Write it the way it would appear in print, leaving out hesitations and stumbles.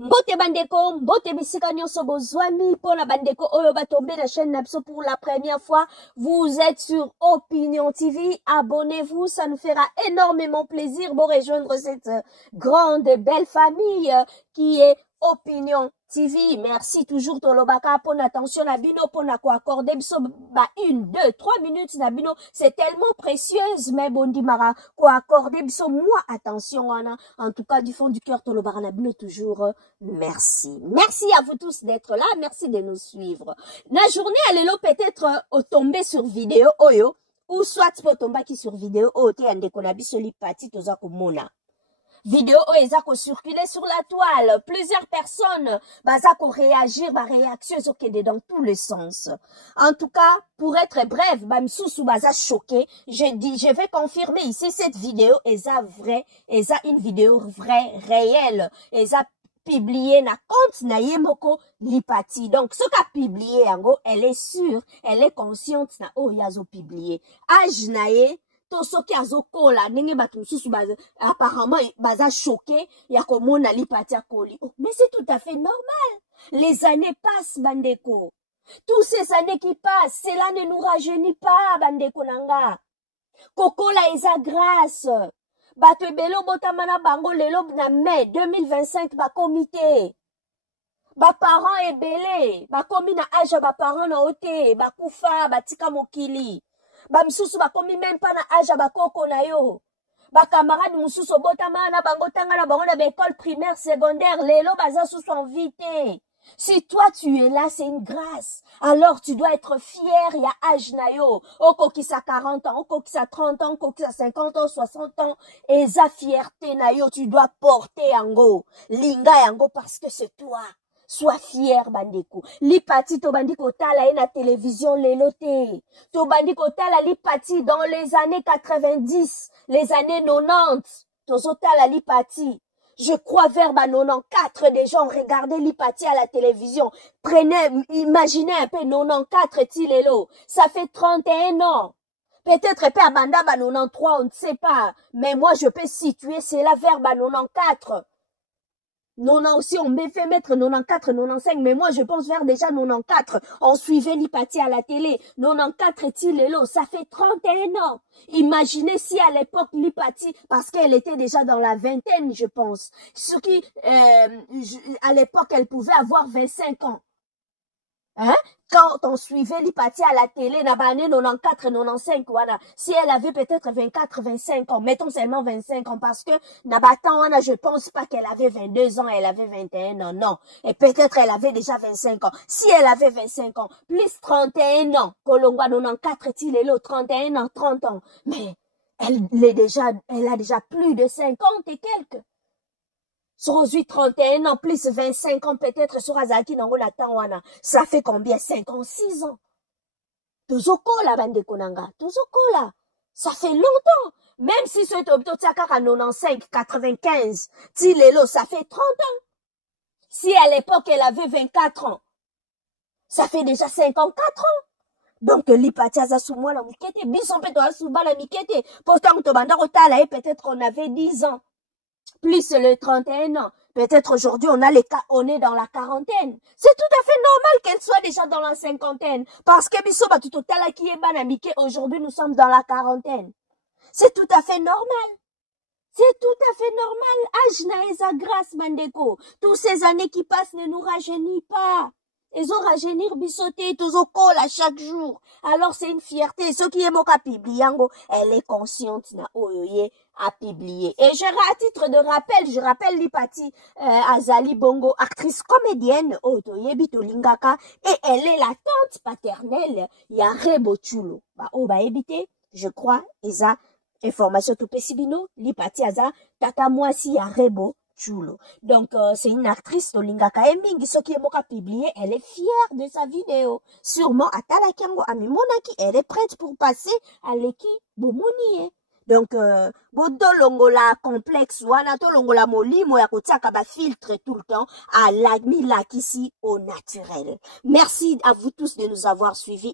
Mbote bandeko, mbote bisika nyonso bozwami pour la bandeko oyo ba tomber la chaîne Napso pour la première fois. Vous êtes sur Opinion TV, abonnez-vous, ça nous fera énormément plaisir de rejoindre cette grande et belle famille qui est Opinion TV. Merci toujours Tolobaka pour l'attention Nabino pour n'avoir accordé 1, 2, 3 minutes Nabino. C'est tellement précieuse mais bon dimara quoi accorder moi attention en tout cas du fond du cœur Tolobaka Nabino toujours merci. Merci à vous tous d'être là, merci de nous suivre. La journée allez peut-être tomber sur vidéo oyo ou soit pour tomber qui sur vidéo ote ande konabi soli parti toza komona. Vidéo eza ko circuler sur la toile. Plusieurs personnes baza ko réagir, ba réaction est dans tous les sens. En tout cas, pour être bref, bamsusu baza choqué. Je vais confirmer ici cette vidéo eza vrai, eza une vidéo vraie, réelle. Eza publié na compte na yemoko lipati. Donc ce qu'a publié yango, elle est sûre, elle est consciente na o yazo publié. Age na ye to soki azokola ndenge bato mususu apparemment baza choqué ya komona lipati akoli. Oh, mais c'est tout à fait normal. Les années passent bandeko. Tous ces années qui passent, cela ne nous rajeunit pas bandeko nanga. Kokola eza grâce. Bato ebelo botamana bango lelo na mai 2025 ba comité. Ba parents ebele, ba komi na âge ba parents na ote, ba kufa, ba tika mokili. Ba msusu ba komi même pas na âge ba koko na yo. Ba camarade msusu botama na bango tanga na bango na école primaire secondaire lelo baza susu invité. Si toi tu es là, c'est une grâce. Alors tu dois être fier, ya âge na yo. Oko qui sa 40 ans, oko qui sa 30 ans, oko qui sa 50 ans, 60 ans. Et sa fierté na yo, tu dois porter yango. Linga yango parce que c'est toi. Sois fier, bandeko. Li pati to bandiko tala na télévision lelote. To bandiko tala li pati dans les années 90, les années 90. To tala li pati. Je crois vers 94, des gens regardaient l'Ipati à la télévision. Prenez, imaginez un peu 94 Tilelo. Ça fait 31 ans. Peut-être pas Banda 93, on ne sait pas. Mais moi, je peux situer cela vers 94. 90 aussi, on me fait mettre 94, 95, mais moi, je pense vers déjà 94. On suivait l'Ipati à la télé. 94 Tilelo, ça fait 31 ans. Imaginez si à l'époque l'Ipati, parce qu'elle était déjà dans la vingtaine, je pense. Ce qui, à l'époque, elle pouvait avoir 25 ans. Hein? Quand on suivait l'Ipati à la télé, na bané 94, 95, voilà. Si elle avait peut-être 24, 25 ans, mettons seulement 25 ans, parce que, Nabatan, je pense pas qu'elle avait 22 ans, elle avait 21 ans, non. Et peut-être elle avait déjà 25 ans. Si elle avait 25 ans, plus 31 ans, Kolongwa 94, Tilelo, 31 ans, 30 ans. Mais, elle a déjà plus de 50 et quelques. Sur 31 ans, plus 25 ans peut-être sur Azaki Nangola Tawana. Ça fait combien? 56 ans. Tozoko la bande konanga. Tozoko la. Ça fait longtemps. Même si c'est au Totsakara 95, 95, Tilelo, ça fait 30 ans. Si à l'époque elle avait 24 ans, ça fait déjà 54 ans. Donc, l'Ipati aza sous moi la mikete. Bison peto asuba la mikete. Pourtant, Tobanda Rotala, peut-être on avait 10 ans. Plus le 31 ans. Peut-être aujourd'hui, on est dans la quarantaine. C'est tout à fait normal qu'elle soit déjà dans la cinquantaine. Parce que Bisoba tout total qui est banamike, aujourd'hui, nous sommes dans la quarantaine. C'est tout à fait normal. C'est tout à fait normal. Age na grâce, Mandeko. Tous ces années qui passent ne nous rajeunissent pas. Ils ont rajeunir bisoté, tous au col à chaque jour. Alors c'est une fierté. Ce qui est moka pibliango, elle est consciente na oyoye à publier. Et à titre de rappel, je rappelle l'Ipati Azali Bongo, actrice comédienne, otoyebi tolingaka, et elle est la tante paternelle, ya Rebo Chulo. Ba o ba ebité, je crois, eza information tout pesibino, l'Ipati Aza, tata mwasi ya Rebo Chulo. Donc, c'est une actrice, Tolingaka Emingi, ce qui est moka publié, elle est fière de sa vidéo. Sûrement, à Talakiango, à Mimonaki, elle est prête pour passer à l'équipe Bomonie. Donc, bodo longola complexe, wana to longola molimo ya kotiaka ba filtre tout le temps, à la mi lakisi au naturel. Merci à vous tous de nous avoir suivis.